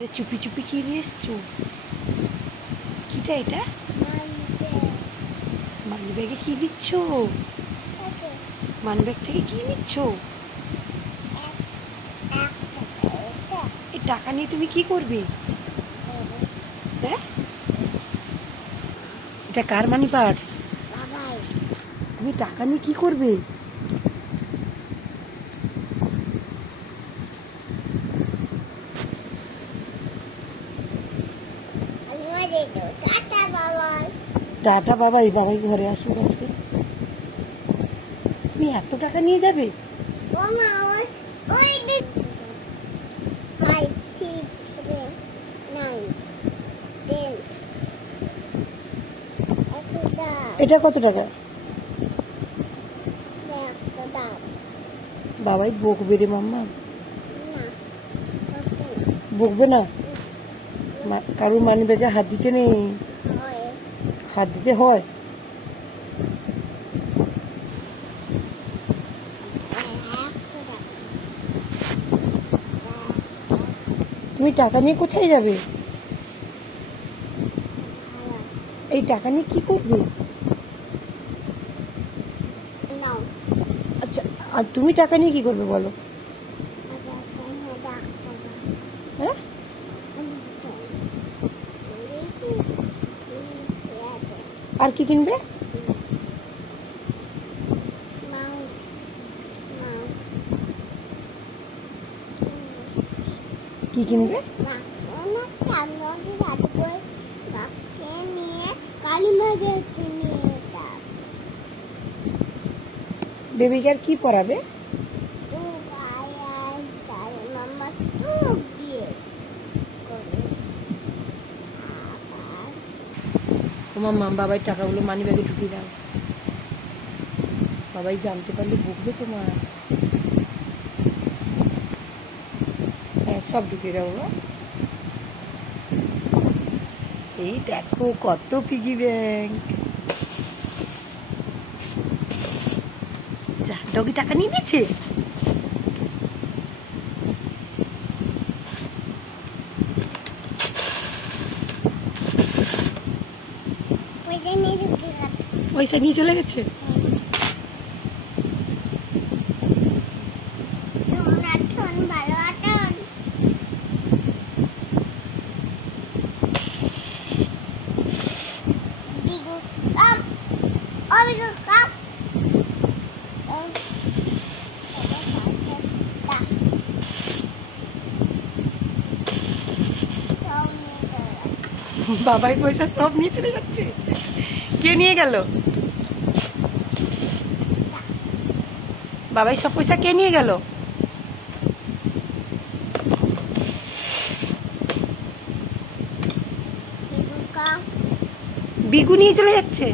চুপি চুপি কি নিয়ে এসছো? কিটা এটা? মানি ব্যাগে কি নিচ্ছ? মানি ব্যাগ থেকে কি নিচ্ছ? এই টাকা নিয়ে তুমি কি করবে? হ্যাঁ, এটা কার মানি পার্স? তুমি টাকা নিয়ে কি করবে? টাটা বাবাই, বাবাই ঘরে আসুক আজকে। তুমি এত টাকা নিয়ে যাবে? এটা কত টাকা? বাবাই বকবে রে মাম্মা। বকবে না? কারোর মানি ব্যাগে হাত দিতে নেই। হাত দিতে হয়? তুমি টাকা নিয়ে কোথায় যাবে? এই টাকা নিয়ে কি করবে? আচ্ছা, আর তুমি টাকা নিয়ে কি করবে বলো? হ্যাঁ, আর কি কিনবে? কি কিনবে? বেবিকে আর কি পড়াবে? তোমার মা বাবাই টাকাগুলো মানি ব্যাগে ঢুকিয়ে দাও। বাবাই জানতে পারলে বকবে তোমার। হ্যাঁ, সব ঢুকিয়ে দাও। এই দেখো কত পিগি ব্যাংক। যা, ডগি টাকা নিয়ে নিয়েছে। পয়সা নিয়ে চলে গেছে। বাবাই পয়সা সব নিয়ে চলে যাচ্ছে। কে নিয়ে গেল? বাবাই সব পয়সা কে নিয়ে গেল? বিগু নিয়ে চলে যাচ্ছে।